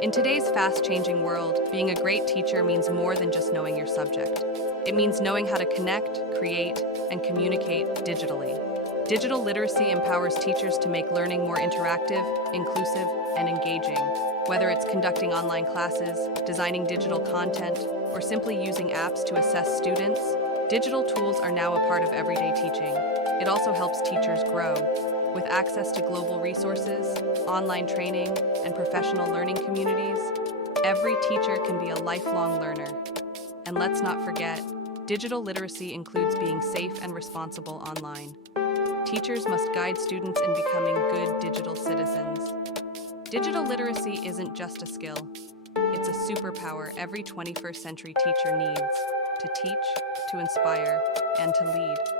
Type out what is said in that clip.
In today's fast-changing world, being a great teacher means more than just knowing your subject. It means knowing how to connect, create, and communicate digitally. Digital literacy empowers teachers to make learning more interactive, inclusive, and engaging. Whether it's conducting online classes, designing digital content, or simply using apps to assess students, digital tools are now a part of everyday teaching. It also helps teachers grow. With access to global resources, online training, and professional learning communities, every teacher can be a lifelong learner. And let's not forget, digital literacy includes being safe and responsible online. Teachers must guide students in becoming good digital citizens. Digital literacy isn't just a skill, it's a superpower every 21st century teacher needs to teach, to inspire, and to lead.